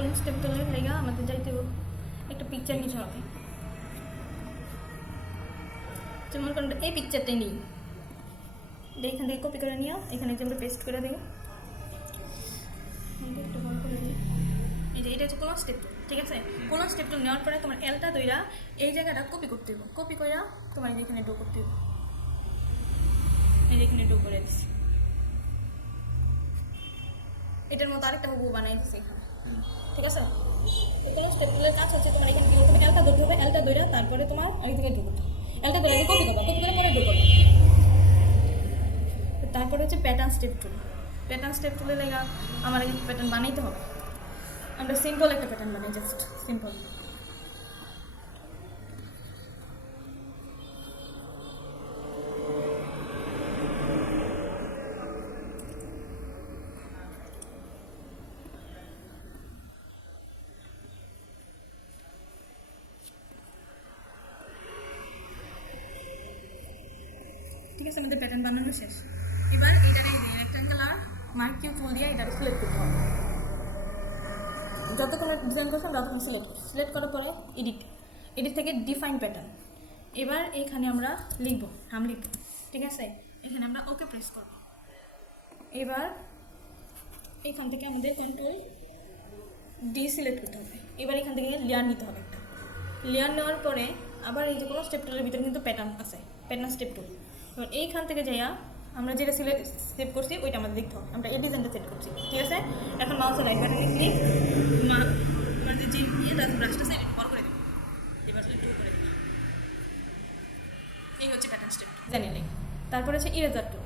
কোন স্টেপ তোলার লেগা আমাদের যাইতে একটা পিকচার নিতে হবে। যেমন কারণ এই পিকচারটাই নিই, এখান থেকে কপি করে নিয়ে এখানে যে আমরা পেস্ট করে দেবো। একটু বড় করে দিই। এই যে এটা হচ্ছে কোন স্টেপ টুল, ঠিক আছে? কোন স্টেপ টুল নেওয়ার পরে তোমার এলটা দইরা এই জায়গাটা কপি করতে হবে। কপি করে তোমার এখানে ড্র করতে হবে। এই যে এখানে ড্র করে দিচ্ছি। এটার মতো আরেকটা হুবহু বানাই দিচ্ছি এখানে, ঠিক আছে? তো কোনো স্টেপ টুলের কাজ হচ্ছে তোমার এখানে তুমি এলটা ধরতে হবে, এলটা ধরে তারপরে তোমার আগে থেকে ড্র করতে হবে। এলটা ধরে কপি করবা, কপি করে পরে ড্র করবা। তারপরে হচ্ছে প্যাটার্ন স্টেপ টুল। প্যাটার্ন স্টেপ টুলে লেগা আমার একটা প্যাটার্ন বানাইতে হবে। আমরা সিম্পল একটা প্যাটার্ন বানাই, জাস্ট সিম্পল। ঠিক আছে, আমাদের প্যাটার্ন বানানো শেষ। এবার এটারে রেক্ট্যাঙ্গেল আর মার্কিউ টুল দিয়ে এটারে সিলেক্ট করতে হবে। যত কালার ডিজাইন করছিলাম ততক্ষণ সিলেক্ট করার পরে এডিট থেকে ডিফাইন প্যাটার্ন। এবার এখানে আমরা লিখবো, নাম লিখবো, ঠিক আছে? এখানে আমরা ওকে প্রেস করব। এবার এখান থেকে আমাদের কন্ট্রোল ডি সিলেক্ট করতে হবে। এবার এখান থেকে লেয়ার নিতে হবে একটা। লেয়ার নেওয়ার পরে আবার এই যে কোনো স্টেপ টুলের ভিতরে কিন্তু প্যাটার্ন আছে, প্যাটার্ন স্টেপ টুল। এবার এইখান থেকে যাইয়া আমরা যেটা সেভ করছি ওইটা আমাদের দেখতে হবে। আমরা এই ডিজাইনটা সেট করছি, ঠিক আছে? এখন মাউসের রাইট বাটনে ক্লিক, আমাদের যে ব্রাশটা আছে এটা বড় করে দেবো। এবার একটু করে দেবো। এই হচ্ছে প্যাটার্ন স্টেপ জানিয়ে। তারপরে হচ্ছে ইরেজার টুল।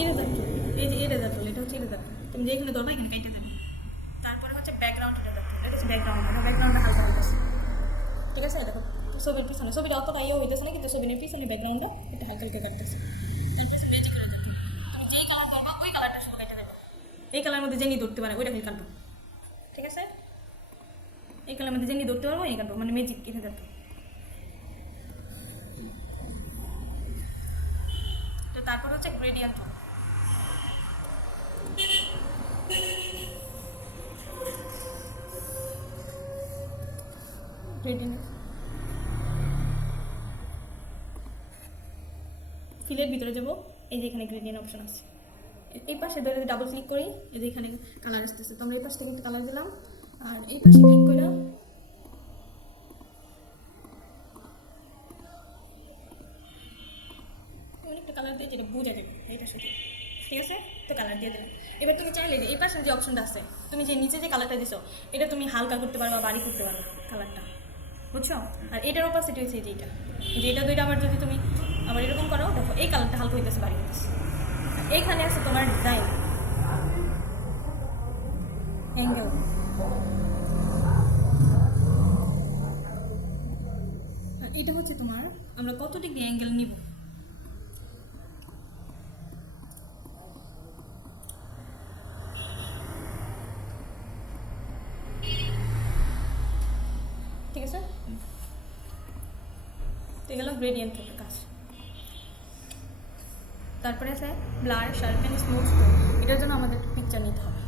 ইরেজার টুল, এই যে ইরেজার টুল, এটা হচ্ছে ইরেজার টুল। তুমি যেখানে ধরবা এখানে কেটে দেবে। তারপরে হচ্ছে ব্যাকগ্রাউন্ড ইরেজার টুল, এটা হচ্ছে ব্যাকগ্রাউন্ডটা হালকা হইতেছে, ঠিক আছে? দেখো ছবির পিছনে, ছবিটা অতটা ইয়ে হইতেছে না, কিন্তু ছবির পিছনে ব্যাকগ্রাউন্ডটা একটু হালকা হালকা কাটতেছে। তারপরে হচ্ছে ম্যাজিক ইরেজার টুল, তুমি যেই কালার ধরবা ওই কালারটা শুধু কেটে দেবে। এই কালারের মধ্যে যেনি ধরতে পারে ওইটা খালি কাটবো, ঠিক আছে? এই কালারের মধ্যে যেনি ধরতে পারবো এই কাটবো, মানে ম্যাজিক ইরেজার টুল। তো তারপর হচ্ছে গ্রেডিয়েন্ট টুল। ফিলের ভিতরে যাবো, এই যে এখানে গ্রেডিয়েন্ট অপশন আছে। এই পাশে ধরে ডাবল ক্লিক করি, এই যে এখানে কালার আসতেছে। তো আমরা এই পাশ থেকে একটু কালার দিলাম, আর এই পাশে ক্লিক করে অনেকটা কালার দিয়ে যেটা বোঝা যাবে এইটা শুধু, ঠিক আছে? তো কালার দিয়ে দিলাম। এবার তুমি চাইলে যে এই পাশে যে অপশনটা আছে, তুমি যে নিচে যে কালারটা দিছো এটা তুমি হালকা করতে পারবা, বাড়ি করতে পারবা কালারটা, বুঝছো? আর এটার অপোজিট হয়েছে যেটা দুইটা আবার যদি তুমি আবার এরকম করো, দেখো এই কালারটা হালকা হইতেছে, বাড়ি হইতেছে। এইখানে আছে তোমার ডিজাইন অ্যাঙ্গেল। এটা হচ্ছে তোমার আমরা কত ডিগ্রি অ্যাঙ্গেল নিব। ঠিক আছে, তো গেল গ্রেডিয়েন্ট থেকে কাজ। তারপরে আছে ব্লার, শার্পেন, স্মুথ। এটার জন্য আমাদের পিকচার নিতে হবে।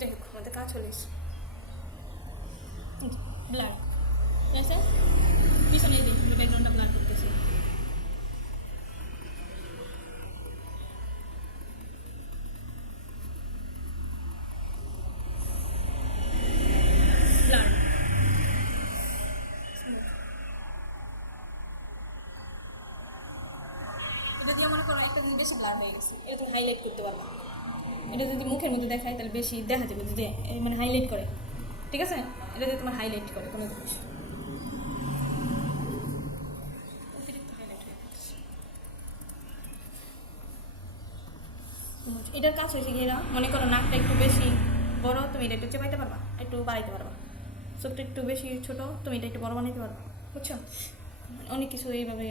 দেখো আমাদের কাজ হলে ব্লার, ঠিক আছে? পিছনে দেখি ব্যাকগ্রাউন্ডটা ব্লার করতেছি। এটা দিয়ে মনে করো একটা যদি বেশি ব্লার হয়ে গেছে, এটা তুমি হাইলাইট করতে পারবা। এটা যদি মুখের মধ্যে দেখায় তাহলে বেশি দেখা যাবে, যদি মানে হাইলাইট করে, ঠিক আছে? এটা দিয়ে তোমার হাইলাইট করে কোনো জিনিস অতিরিক্ত হাইলাইট হয়ে গেছে। এটার কাজ হয়েছে কি, এরা মনে করো নাকটা একটু বেশি বড়, তুমি এটা একটু চেপাইতে পারবা, একটু বাড়াইতে পারবা। চোখটা একটু বেশি ছোট, তুমি এটা একটু বড় বানাইতে পারবা। বুঝছো? অনেক কিছু এইভাবে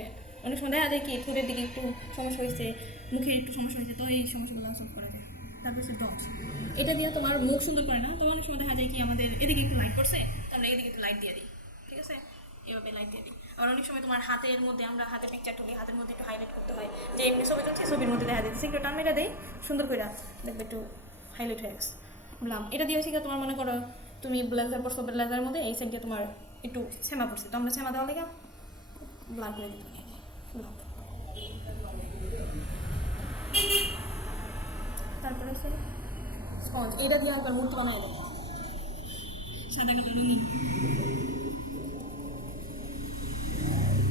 অনেক সময় দেখা যায় কি ঠোঁটের দিকে একটু সমস্যা হয়েছে, মুখে একটু সমস্যা হয়েছে, তো এই সমস্যাগুলো সলভ করা যায়। তারপর হচ্ছে ডটস, এটা দিয়ে তোমার মুখ সুন্দর করে না, তো অনেক সময় দেখা যায় কি আমাদের এদিকে একটু লাইট পড়ছে, তো আমরা এদিকে একটু লাইট দিয়ে দিই, ঠিক আছে? এভাবে লাইট দিয়ে দিই। আবার অনেক সময় তোমার হাতের মধ্যে আমরা হাতে পিকচার তুলি, হাতের মধ্যে একটু হাইলাইট করতে হয়, যে এমনি ছবি তুলছে ছবির মধ্যে দেখা দিচ্ছে, একটু টান মেরে দেয় সুন্দর করে, দেখবে একটু হাইলাইট হয়ে গেছে। বললাম এটা দিয়ে হচ্ছে তোমার মনে করো তুমি ব্লেজার পরছো, ব্লেজারের মধ্যে এই সাইড দিয়ে তোমার একটু শ্যামা পড়ছে, তো আমরা শ্যামা দেওয়া লেগে ব্লাড করে দিতে হবে। তারপরে হচ্ছে স্পঞ্জ, এটা দিয়ে একবার মূর্তি বানায় দেয়, সাদা কালো রঙিন।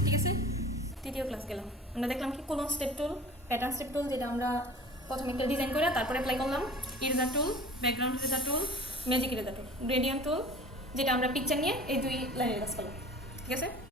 ঠিক আছে, তৃতীয় ক্লাস গেলাম। আমরা দেখলাম কি কোলন স্টেপ টুল, প্যাটার্ন স্টেপ টুল, যেটা আমরা প্রথমে একটা ডিজাইন করে তারপরে অ্যাপ্লাই করলাম। ইরেজার টুল, ব্যাকগ্রাউন্ড ইরেজার টুল, ম্যাজিক ইরেজার টুল, গ্রেডিয়েন্ট টুল, যেটা আমরা পিকচার নিয়ে এই দুই লাইনের কাজ করলাম। ঠিক আছে।